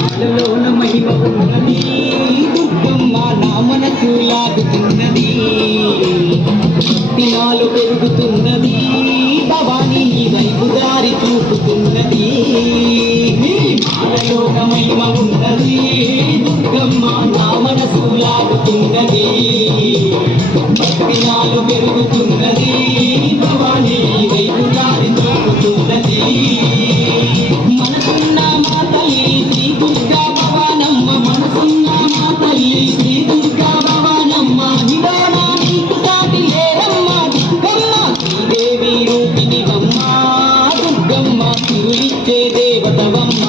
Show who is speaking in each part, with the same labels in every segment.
Speaker 1: పాలలోన మహిమ ఉన్నది. దుర్గమ్మ నా మనసు లాగుతున్నది. దినాలు పెరుగుతున్నది. భవానీ నీ వైపు దారి చూపుతున్నది. నీ మహిమ ఉన్నది. దుర్గమ్మ నా మనసు లాగుతున్నది. దినాలు పెరుగుతున్నది. దుర్గమ్మ తిరులిచ్చే దేవతవమ్మ.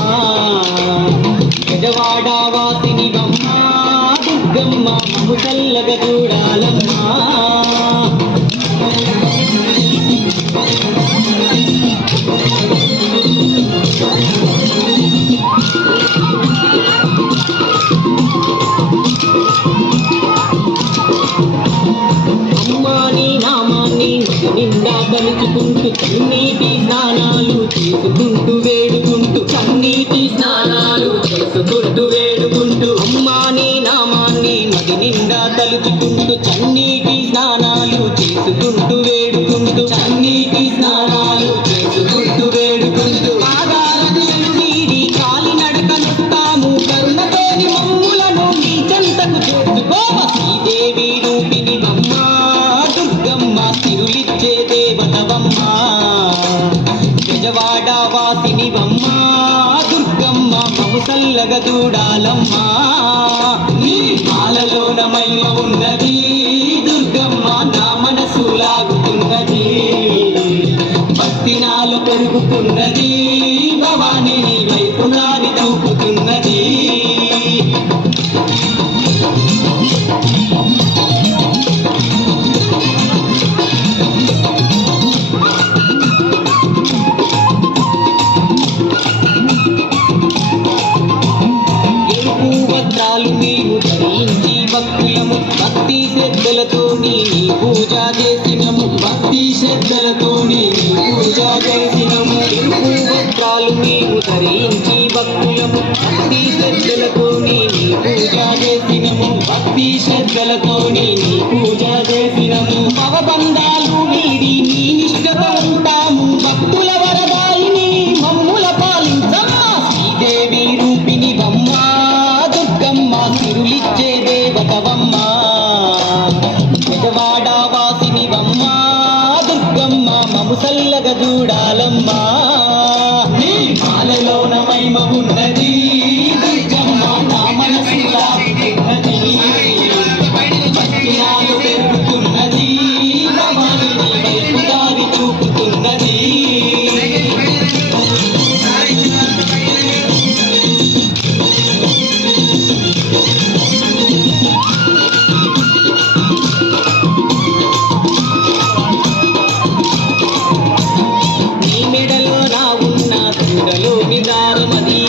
Speaker 1: గజవాడ వాసినివమ్మ దుర్గమ్మ మము చల్లగా చూడాలమ్మా. అమ్మాని నామాన్ని నిండా తలుచుకుంటూ నిండా చన్నీటి స్నానాలు చేసుకుంటూ వేడుకుంటూ చన్నీటి స్నానాలు చేసుకుంటూ వేడుకుంటూ. పాదాలను కాలి కాలినడకనొస్తాము కరుణతోని మమ్ములను నీ చెంతకు చేర్చుకోవ శ్రీదేవి రూపిణి బమ్మ చల్లగ చూడాలమ్మా. నీ పాలలోన మహిమ ఉన్నది. దుర్గమ్మ నా మనసు లాగుతున్నది. భక్తినాలు పెరుగుతున్నది. భవానీ నీ వైపు దారి చూపుతున్నది వస్త్రాలు మేము భక్తులము భక్తి శ్రద్ధలతో నీ పూజ చేసినము. భక్తి శ్రద్ధలతో నీ పూజ చేసినము. పవబంధాలు వీడి నీ నిష్ఠతో భక్తుల వరదాయిని మమ్ముల పాలించమా శ్రీదేవి రూపిణి బొమ్మ దుర్గమ్మ తిరులిచ్చే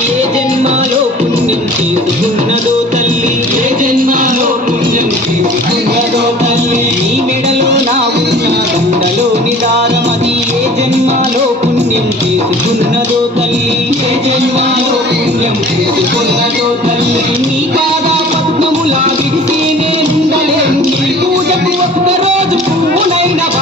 Speaker 1: ఏ జన్మలో పుణ్యం తీసుకున్నదో తల్లి? ఏ జన్మలో పుణ్యం తీసుకున్నదో తల్లి? నీ మెడలో నా ఉన్న దండలో నిదారమది ఏ జన్మలో పుణ్యం తీసుకున్నదో తల్లి? ఏ జన్మలో పుణ్యం తీసుకున్నదో తల్లి? నీ పాద పద్మములా విడిసి నేనుండలేను. నీ పూజకు ఒక్కరోజు పువ్వునైన బాగుండు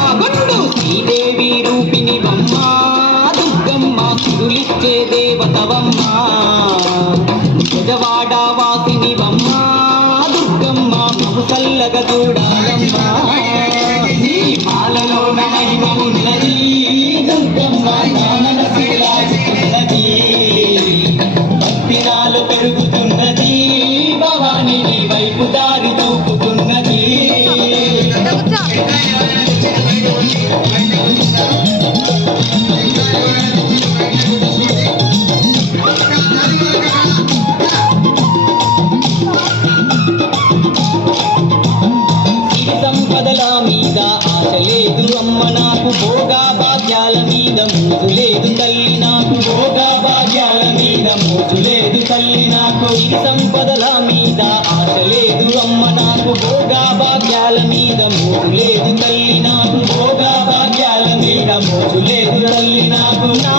Speaker 1: తల్లి నాకు భోగా సంపదల మీద ఆశ లేదు అమ్మ నాకు మోజు తల్లి నాకు నా